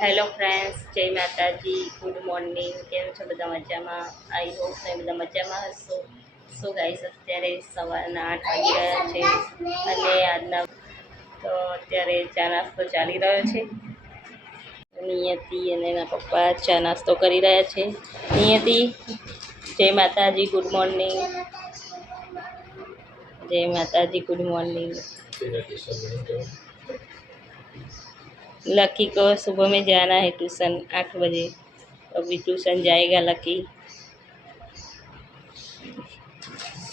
Hello friends જય માતાજી good morning કેમ છો બધા મજામાં? આઈ હોપ તમે બધા મજામાં હશો. સો ગાઈસ અત્યારે સવારના આઠ વાગી રહ્યા છે અને આજના તો અત્યારે ચા નાસ્તો ચાલી રહ્યો છે. નિયતિ અને એના પપ્પા ચા નાસ્તો કરી રહ્યા છે. નિયતિ, જય માતાજી ગુડ મોર્નિંગ જય માતાજી ગુડ મોર્નિંગ लकी को सुबह में जाना है ट्यूशन आठ बजे अभी ट्यूशन जाएगा लकी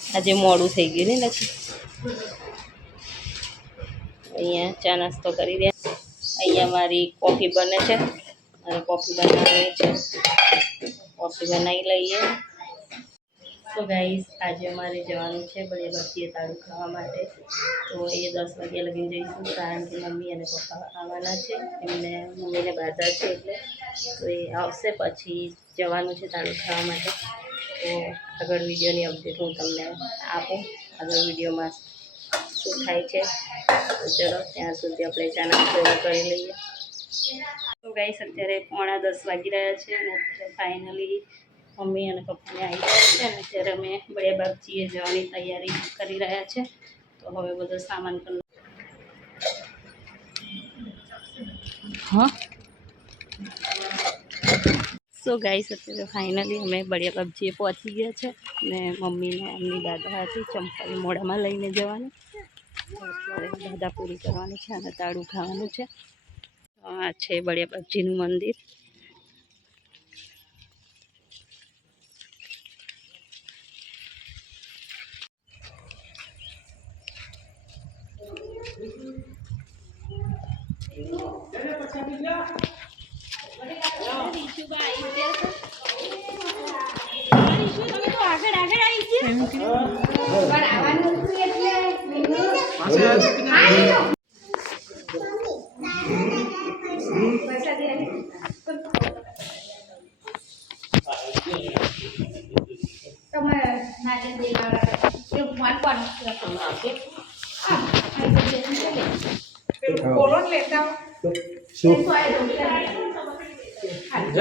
આજે મોડું થઈ ગયું ને લકી અહીંયા ચા નાસ્તો કરી રહ્યા અહીંયા મારી કોફી બને છે અને કોફી બનાવવાની છે કોફી બનાવી લઈએ તો ગાઈસ આજે અમારે જવાનું છે બળે બત્તીએ તાળું ખાવા માટે. તો એ દસ વાગ્યા લગીને જઈશું, કારણ કે મમ્મી અને પપ્પા આવવાના છે. એમને મમ્મીને બાધા છે એટલે. તો એ આવશે પછી જવાનું છે તાળું ખાવા માટે. તો આગળ વિડીયોની અપડેટ હું તમને આપું. આગળ વિડીયોમાં શું થાય છે. તો ચલો, ત્યાં સુધી આપણે ચા નાસ્તો કરી લઈએ. તો ગાઈસ અત્યારે પોણા દસ વાગી રહ્યા છે અને ફાઇનલી મમ્મી અને પપ્પાને આવી ગયા છે અને અત્યારે અમે બળિયા બાપજીએ જવાની તૈયારી કરી રહ્યા છે. તો હવે બધો સામાન પણ હા. સો ગાઈસ અત્યારે ફાઇનલી અમે બળિયા બાપજીએ પહોંચી ગયા છે અને મમ્મીને એમની દાદા હતી ચંપલ મોઢામાં લઈને જવાની. અત્યારે દાદા પૂરી કરવાની છે અને તાળું ખાવાનું છે. આ છે બળિયા બાપજીનું મંદિર. બોલો ને લેતા પછી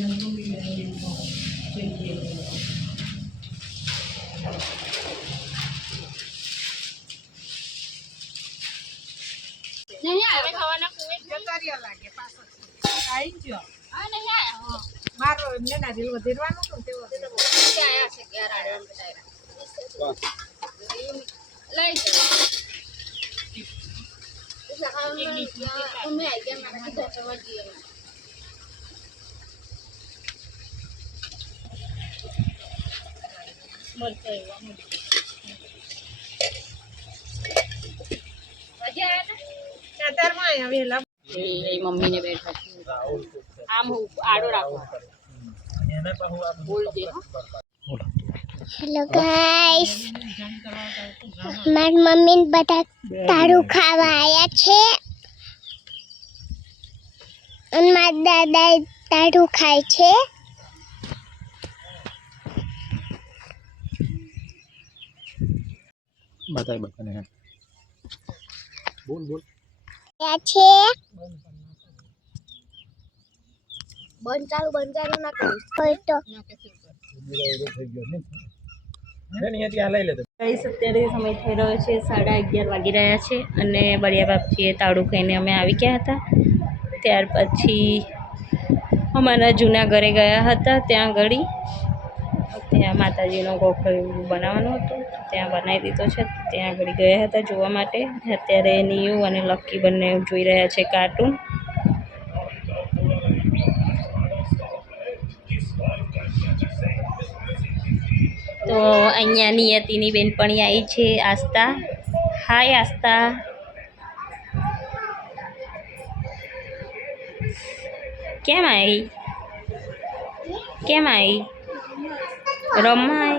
પાછળ. આઈ ગયો. મારો એમને નારિયેળ વધેરવાનું હતું ને? તે વધેરવાનું. અત્યારમાં અહીંયા વહેલા એ મમ્મીને બેઠા છે. આમ આડો રાખો. હેલો ગાઈસ મારી મમ્મી ને બધા તારું ખાવા આવ્યા છે. અને મારા દાદા તારું ખાય છે. બતાય બતાને બોલ બોલ. છે. બંધ ચાલુ બંધ ચાલુ ના કરીશ. હોય તો અત્યારે સમય થઈ રહ્યો છે સાડા અગિયાર વાગી રહ્યા છે અને બળિયા બાપજીએ તાળું ખાઈને અમે આવી ગયા હતા. ત્યાર પછી અમારા જૂના ઘરે ગયા હતા ત્યાં ગળી. ત્યાં માતાજીનો ગોખલો એવું બનાવવાનું હતું ત્યાં બનાવી દીધો છે. ત્યાં આગળ ગયા હતા જોવા માટે. અત્યારે નિયુ અને લક્કી બંને જોઈ રહ્યા છે કાર્ટૂન. તો અહીંયા નિયતિની બેનપણી આવી છે આસ્થા. હાય આસ્થા. કેમ આવી કેમ આવી રમવા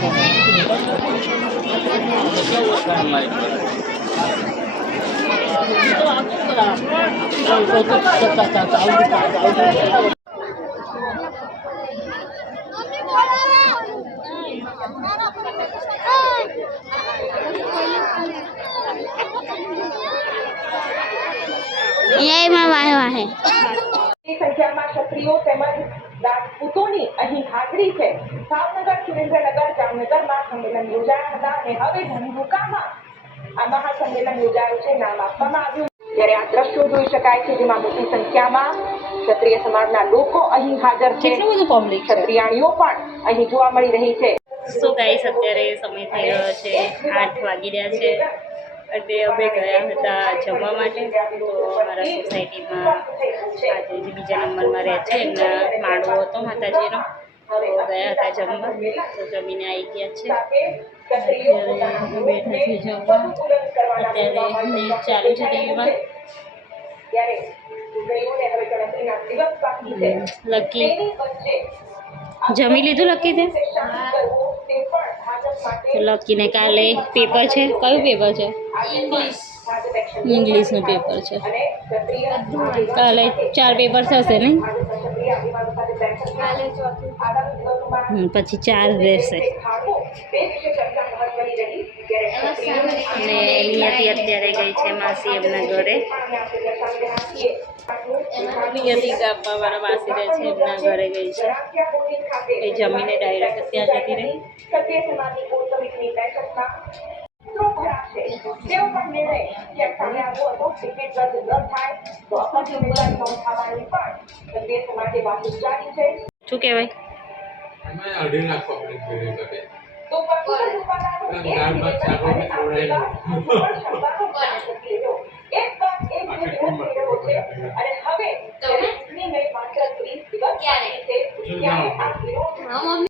કે બાજુ જો બીજી છે ને મંદિર જાઉં એમાં વાહે વાહે મોટી સંખ્યામાં ક્ષત્રિયો તેમજ રાજપૂતોની અહીં હાજરી છે. ભાવનગર સુરેન્દ્રનગર જામનગરમાં સંમેલન યોજાયા હતા અને હવે ધંધુકામાં આ મહાસંમેલન યોજાયું છે. નામ આપવામાં આવ્યું. ત્યારે આ દ્રશ્યો જોઈ શકાય છે જેમાં મોટી સંખ્યામાં ક્ષત્રિય સમાજના લોકો અહીં હાજર છે. ક્ષત્રિયાણીઓ પણ અહીં જોવા મળી રહી છે. સો ગાઈસ અત્યારે સમય થઈ રહ્યો છે? આઠ વાગી રહ્યા છે. અને અમે ગયા હતા જમવા માટે. તો અમારા સોસાયટીમાં આજે જે બીજા નંબરમાં રહે છે એમના માળો હતો માતાજીનો. તો ગયા હતા જમવા. તો જમીને આવી ગયા છે. અત્યારે બેઠા છે જમવા. અત્યારે ચાલુ છે ટીવીમાં લકી. જમી લીધું લકી તો? લકીને કાલે પેપર છે. કયું પેપર છે? ઇંગ્લિશનું પેપર છે. કાલે ચાર પેપર થશે ને હમ, પછી ચાર રહેશે. અને નિયતિ અત્યારે ગઈ છે માસી એમના ઘરે. નિયતિ ગામમાં મારા માસી રહે છે એમના ઘરે ગઈ છે. એ જમીને ડાયરેક્ટ ત્યાં જતી રહી. શું ભરાશે તેવો પણ નિર્ણય ક્યાંક સામે આવ્યો હતો ટિકિટ રદ ન થાય તો અપક્ષ ઉમેદવારી નોંધાવવાની પણ સત્ય સમાજે વાતો જારી છે શું કહેવાય અમે અઢી લાખ પબ્લિક ભેગી કરે તો પર્ટિક્યુલર દાળ ભાત શાક રોટલી એક બાદ એક દિવસ થઈ છે અને હવે ચૂંટણીને માત્ર ત્રીસ દિવસ બાકી છે ત્યારે આ વિરોધ